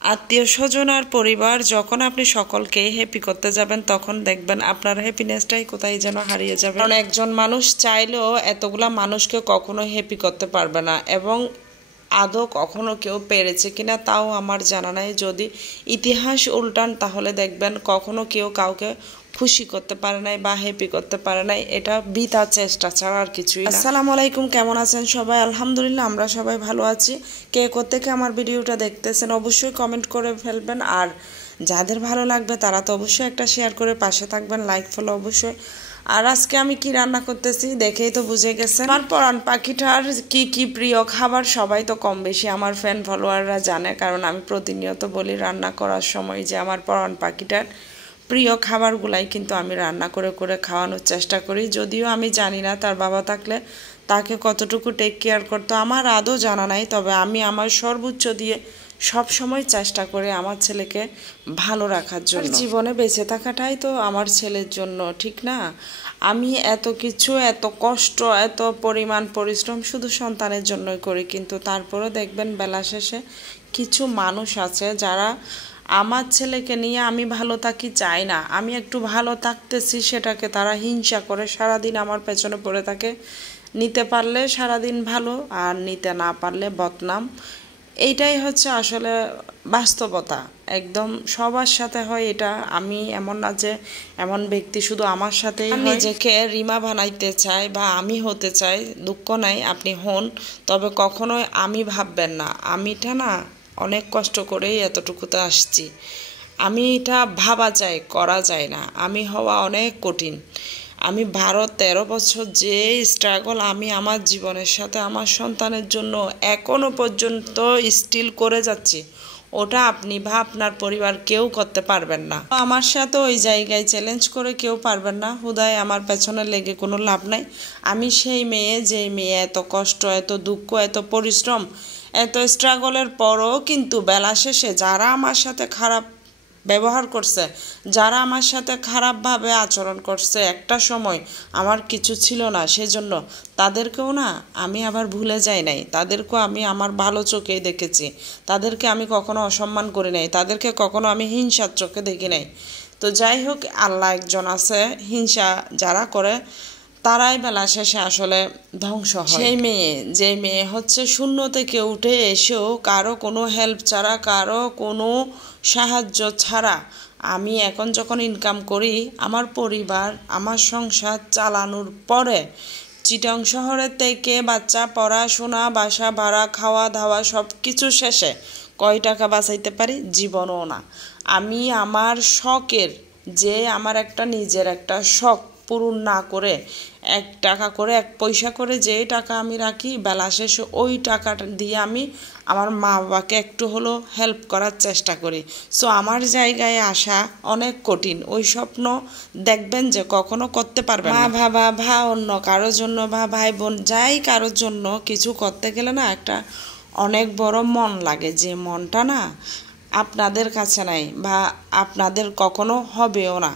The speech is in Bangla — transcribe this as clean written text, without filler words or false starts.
আত্মীয়স্বজন আর পরিবার যখন আপনি সকলকে হ্যাপি করতে যাবেন তখন দেখবেন আপনার হ্যাপিনেসটাই কোথায় যেন হারিয়ে যাবে। কারণ একজন মানুষ চাইলেও এতগুলা মানুষকে কখনো হ্যাপি করতে পারবে না, এবং আদৌ কখনো কেউ পেরেছে কিনা তাও আমার জানা নাই। যদি ইতিহাস উল্টান তাহলে দেখবেন কখনো কেউ কাউকে খুশি করতে পারে নাই বা হ্যাপি করতে পারে নাই। এটা বৃথা চেষ্টা ছাড়া আর কিছুই না। আসসালামু আলাইকুম, কেমন আছেন সবাই? আলহামদুলিল্লাহ আমরা সবাই ভালো আছি। কে কোত্থেকে আমার ভিডিওটা দেখতেছেন অবশ্যই কমেন্ট করে ফেলবেন, আর যাদের ভালো লাগবে তারা তো অবশ্যই একটা শেয়ার করে পাশে থাকবেন, লাইক ফলো অবশ্যই। আর আজকে আমি কি রান্না করতেছি দেখেই তো বুঝে গেছেন। আমার পরান পাখিটার কি কি প্রিয় খাবার সবাই তো কম বেশি আমার ফ্যান ফলোয়াররা জানে, কারণ আমি প্রতিনিয়ত বলি রান্না করার সময় যে আমার পরান পাখিটার প্রিয় খাবারগুলাই কিন্তু আমি রান্না করে করে খাওয়ানোর চেষ্টা করি। যদিও আমি জানি না তার বাবা থাকলে তাকে কতটুকু টেক কেয়ার করতো আমার আদৌ জানা নাই, তবে আমি আমার সর্বোচ্চ দিয়ে সব সময় চেষ্টা করে আমার ছেলেকে ভালো রাখার জন্য। জীবনে বেঁচে থাকাটাই তো আমার ছেলের জন্য, ঠিক না? আমি এত কিছু, এত কষ্ট, এত পরিমাণ পরিশ্রম শুধু সন্তানের জন্যই করি, কিন্তু তারপরে দেখবেন বেলা শেষে কিছু মানুষ আছে যারা আমার ছেলেকে নিয়ে আমি ভালো থাকি চাই না, আমি একটু ভালো থাকতেছি সেটাকে তারা হিংসা করে সারাদিন আমার পেছনে পড়ে থাকে। নিতে পারলে সারাদিন ভালো, আর নিতে না পারলে বদনাম। এইটাই হচ্ছে আসলে বাস্তবতা, একদম সবার সাথে হয় এটা। আমি এমন না যে এমন ব্যক্তি শুধু আমার সাথেই নিজেকে রিমা বানাইতে চাই বা আমি হতে চাই, দুঃখ নাই, আপনি হন, তবে কখনোই আমি ভাববেন না আমিটা না অনেক কষ্ট করেই এতটুকুতে আসছি। আমি এটা ভাবা যায়, করা যায় না, আমি হওয়া অনেক কঠিন। আমি 12-13 বছর যে স্ট্রাগল আমি আমার জীবনের সাথে আমার সন্তানের জন্য এখনো পর্যন্ত স্টিল করে যাচ্ছি, ওটা আপনি বা আপনার পরিবার কেউ করতে পারবেন না। আমার সাথে ওই জায়গায় চ্যালেঞ্জ করে কেউ পারবেন না। হুদায় আমার পেছনে লেগে কোনো লাভ নাই। আমি সেই মেয়ে, যেই মেয়ে এত কষ্ট, এত দুঃখ, এত পরিশ্রম, এত স্ট্রাগলের পরও কিন্তু বেলা শেষে যারা আমার সাথে খারাপ ব্যবহার করছে, যারা আমার সাথে খারাপভাবে আচরণ করছে, একটা সময় আমার কিছু ছিল না সেজন্য তাদেরকেও না আমি আবার ভুলে যাই নাই, তাদেরকেও আমি আমার ভালো চোখেই দেখেছি, তাদেরকে আমি কখনো অসম্মান করি নাই, তাদেরকে কখনো আমি হিংসার চোখে দেখি নাই। তো যাই হোক, আল্লাহ একজন আছে, হিংসা যারা করে তারাই বেলা শেষে আসলে ধ্বংস হয়। সেই মেয়ে, যে মেয়ে হচ্ছে শূন্য থেকে উঠে এসেও কারো কোনো হেল্প ছাড়া, কারো কোনো সাহায্য ছাড়া আমি এখন যখন ইনকাম করি আমার পরিবার, আমার সংসার চালানোর পরে চিটাং শহরের থেকে বাচ্চা পড়াশোনা, বাসা ভাড়া, খাওয়া দাওয়া সব কিছু শেষে কয় টাকা বাঁচাইতে পারি? জীবনও না। আমি আমার শখের, যে আমার একটা নিজের একটা শখ পূরণ না করে 1 টাকা করে, 1 পয়সা করে যে টাকা আমি রাখি, বেলা শেষে ওই টাকাটা দিয়ে আমি আমার মা বাবাকে একটু হলেও হেল্প করার চেষ্টা করি। সো আমার জায়গায় আসা অনেক কঠিন। ওই স্বপ্ন দেখবেন যে কখনো করতে পারবেন না। বাবা বা অন্য কারোর জন্য বা ভাই বোন যাই কারোর জন্য কিছু করতে গেলে না একটা অনেক বড় মন লাগে, যে মনটা না আপনাদের কাছে নাই বা আপনাদের কখনো হবেও না।